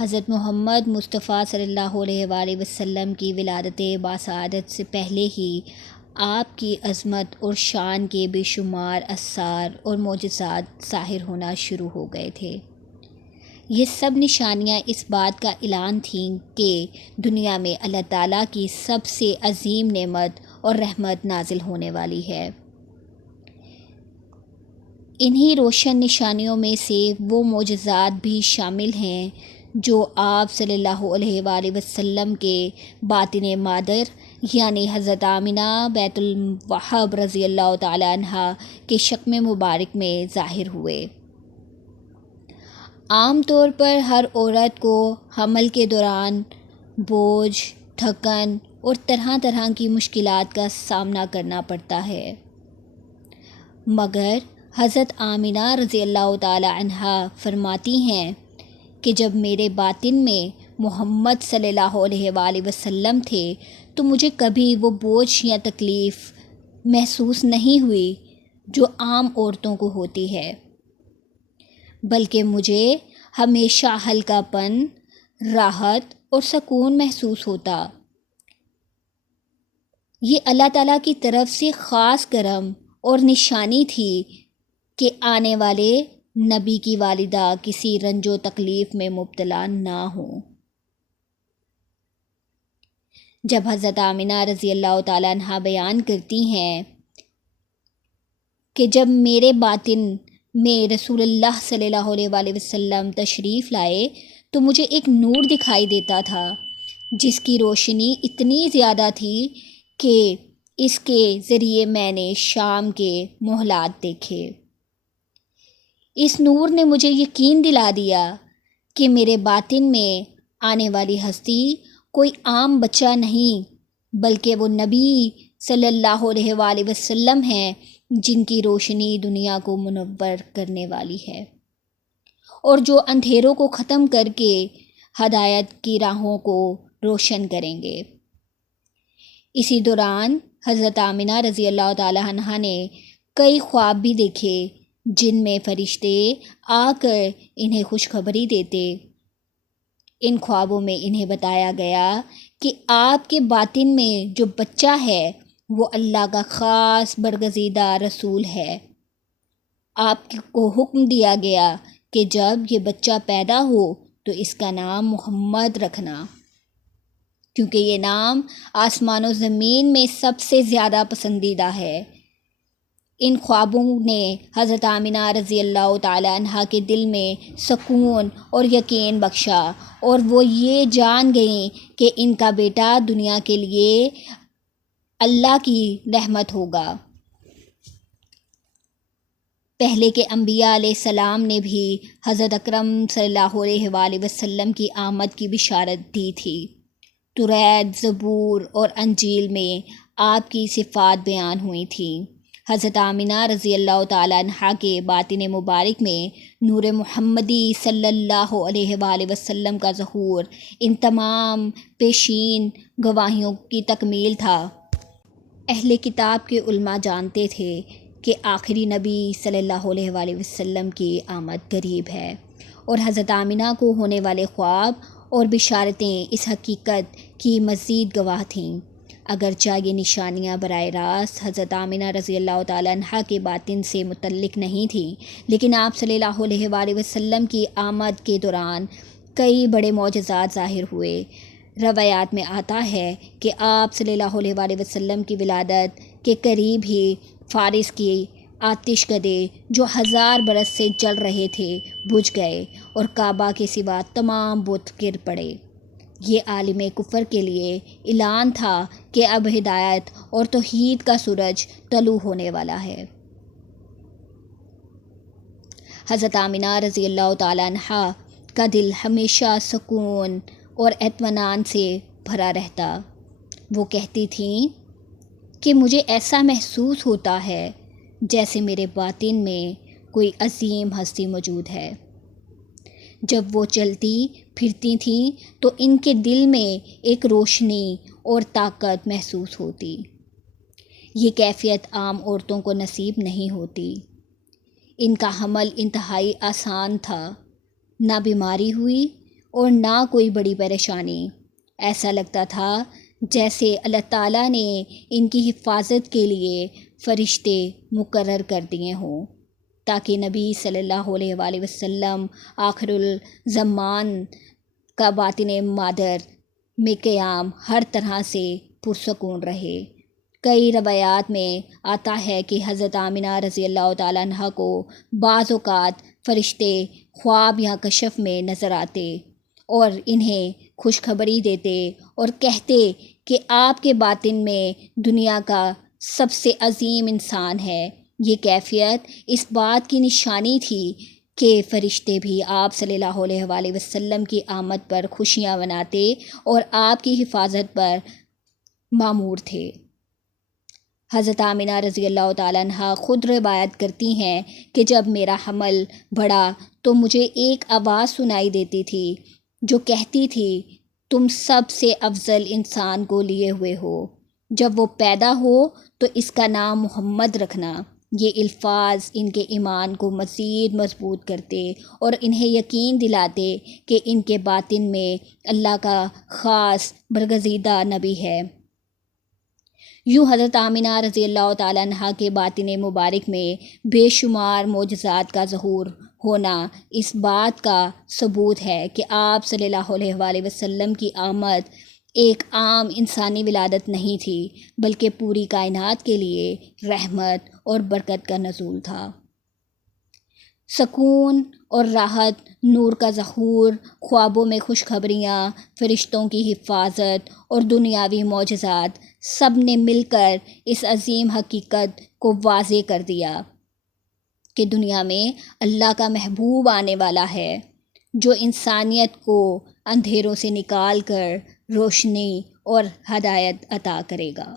حضرت محمد مصطفیٰ صلی اللہ علیہ وآلہ وسلم کی ولادت باسعادت سے پہلے ہی آپ کی عظمت اور شان کے بے شمار آثار اور معجزات ظاہر ہونا شروع ہو گئے تھے۔ یہ سب نشانیاں اس بات کا اعلان تھیں کہ دنیا میں اللہ تعالیٰ کی سب سے عظیم نعمت اور رحمت نازل ہونے والی ہے۔ انہی روشن نشانیوں میں سے وہ معجزات بھی شامل ہیں جو آپ صلی اللہ علیہ وآلہ وسلم کے باطن مادر یعنی حضرت آمنہ بیت الوہب رضی اللہ تعالیٰ عنہا کے شکم مبارک میں ظاہر ہوئے۔ عام طور پر ہر عورت کو حمل کے دوران بوجھ، تھکن اور طرح طرح کی مشکلات کا سامنا کرنا پڑتا ہے، مگر حضرت آمنہ رضی اللہ تعالی عنہا فرماتی ہیں کہ جب میرے باطن میں محمد صلی اللہ علیہ وآلہ وسلم تھے تو مجھے کبھی وہ بوجھ یا تکلیف محسوس نہیں ہوئی جو عام عورتوں کو ہوتی ہے، بلکہ مجھے ہمیشہ ہلکا پن، راحت اور سکون محسوس ہوتا۔ یہ اللہ تعالیٰ کی طرف سے خاص کرم اور نشانی تھی کہ آنے والے نبی کی والدہ کسی رنج و تکلیف میں مبتلا نہ ہوں۔ جب حضرت آمنہ رضی اللہ تعالیٰ عنہا بیان کرتی ہیں کہ جب میرے باطن میں رسول اللہ صلی اللہ علیہ وآلہ وسلم تشریف لائے تو مجھے ایک نور دکھائی دیتا تھا جس کی روشنی اتنی زیادہ تھی کہ اس کے ذریعے میں نے شام کے محلات دیکھے۔ اس نور نے مجھے یقین دلا دیا کہ میرے باطن میں آنے والی ہستی کوئی عام بچہ نہیں بلکہ وہ نبی صلی اللہ علیہ وآلہ وسلم ہیں جن کی روشنی دنیا کو منور کرنے والی ہے اور جو اندھیروں کو ختم کر کے ہدایت کی راہوں کو روشن کریں گے۔ اسی دوران حضرت آمنہ رضی اللہ تعالی عنہا نے کئی خواب بھی دیکھے جن میں فرشتے آ کر انہیں خوشخبری دیتے۔ ان خوابوں میں انہیں بتایا گیا کہ آپ کے باطن میں جو بچہ ہے وہ اللہ کا خاص برگزیدہ رسول ہے۔ آپ کو حکم دیا گیا کہ جب یہ بچہ پیدا ہو تو اس کا نام محمد رکھنا، کیونکہ یہ نام آسمان و زمین میں سب سے زیادہ پسندیدہ ہے۔ ان خوابوں نے حضرت آمنہ رضی اللہ تعالی عنہا کے دل میں سکون اور یقین بخشا اور وہ یہ جان گئیں کہ ان کا بیٹا دنیا کے لیے اللہ کی رحمت ہوگا۔ پہلے کے انبیاء علیہ السلام نے بھی حضرت اکرم صلی اللہ علیہ وآلہ وسلم کی آمد کی بشارت دی تھی۔ توریت، زبور اور انجیل میں آپ کی صفات بیان ہوئی تھیں۔ حضرت آمنہ رضی اللہ تعالیٰ عنہا کے باطن مبارک میں نور محمدی صلی اللہ علیہ وآلہ وسلم کا ظہور ان تمام پیشین گواہیوں کی تکمیل تھا۔ اہل کتاب کے علماء جانتے تھے کہ آخری نبی صلی اللہ علیہ وآلہ وسلم کی آمد قریب ہے اور حضرت آمنہ کو ہونے والے خواب اور بشارتیں اس حقیقت کی مزید گواہ تھیں۔ اگرچہ یہ نشانیاں براہ راست حضرت آمنہ رضی اللہ تعالیٰ عنہا کے باطن سے متعلق نہیں تھیں، لیکن آپ صلی اللہ علیہ وآلہ وسلم کی آمد کے دوران کئی بڑے معجزات ظاہر ہوئے۔ روایات میں آتا ہے کہ آپ صلی اللہ علیہ وآلہ وسلم کی ولادت کے قریب ہی فارس کی آتش کدے جو 1000 برس سے جل رہے تھے بجھ گئے اور کعبہ کے سوا تمام بت گر پڑے۔ یہ عالم کفر کے لیے اعلان تھا کہ اب ہدایت اور توحید کا سورج طلوع ہونے والا ہے۔ حضرت آمنہ رضی اللہ تعالیٰ عنہا کا دل ہمیشہ سکون اور اطمینان سے بھرا رہتا۔ وہ کہتی تھیں کہ مجھے ایسا محسوس ہوتا ہے جیسے میرے باطن میں کوئی عظیم ہستی موجود ہے۔ جب وہ چلتی پھرتی تھیں تو ان کے دل میں ایک روشنی اور طاقت محسوس ہوتی۔ یہ کیفیت عام عورتوں کو نصیب نہیں ہوتی۔ ان کا حمل انتہائی آسان تھا، نہ بیماری ہوئی اور نہ کوئی بڑی پریشانی۔ ایسا لگتا تھا جیسے اللہ تعالیٰ نے ان کی حفاظت کے لیے فرشتے مقرر کر دیے ہوں، تاکہ نبی صلی اللہ علیہ وآلہ وسلم آخر الزمان کا باطن مادر میں قیام ہر طرح سے پرسکون رہے۔ کئی روایات میں آتا ہے کہ حضرت آمنہ رضی اللہ تعالیٰ عنہ کو بعض اوقات فرشتے خواب یا کشف میں نظر آتے اور انہیں خوشخبری دیتے اور کہتے کہ آپ کے باطن میں دنیا کا سب سے عظیم انسان ہے۔ یہ کیفیت اس بات کی نشانی تھی کہ فرشتے بھی آپ صلی اللہ علیہ وآلہ وسلم کی آمد پر خوشیاں مناتے اور آپ کی حفاظت پر مامور تھے۔ حضرت آمنہ رضی اللہ تعالیٰ عنہ خود روایت کرتی ہیں کہ جب میرا حمل بڑھا تو مجھے ایک آواز سنائی دیتی تھی جو کہتی تھی تم سب سے افضل انسان کو لیے ہوئے ہو، جب وہ پیدا ہو تو اس کا نام محمد رکھنا۔ یہ الفاظ ان کے ایمان کو مزید مضبوط کرتے اور انہیں یقین دلاتے کہ ان کے باطن میں اللہ کا خاص برگزیدہ نبی ہے۔ یوں حضرت آمنہ رضی اللہ تعالیٰ عنہ کے باطن مبارک میں بے شمار معجزات کا ظہور ہونا اس بات کا ثبوت ہے کہ آپ صلی اللہ علیہ وآلہ وسلم کی آمد ایک عام انسانی ولادت نہیں تھی، بلکہ پوری کائنات کے لیے رحمت اور برکت کا نزول تھا۔ سکون اور راحت، نور کا ظہور، خوابوں میں خوشخبریاں، فرشتوں کی حفاظت اور دنیاوی معجزات سب نے مل کر اس عظیم حقیقت کو واضح کر دیا کہ دنیا میں اللہ کا محبوب آنے والا ہے، جو انسانیت کو اندھیروں سے نکال کر روشنی اور ہدایت عطا کرے گا۔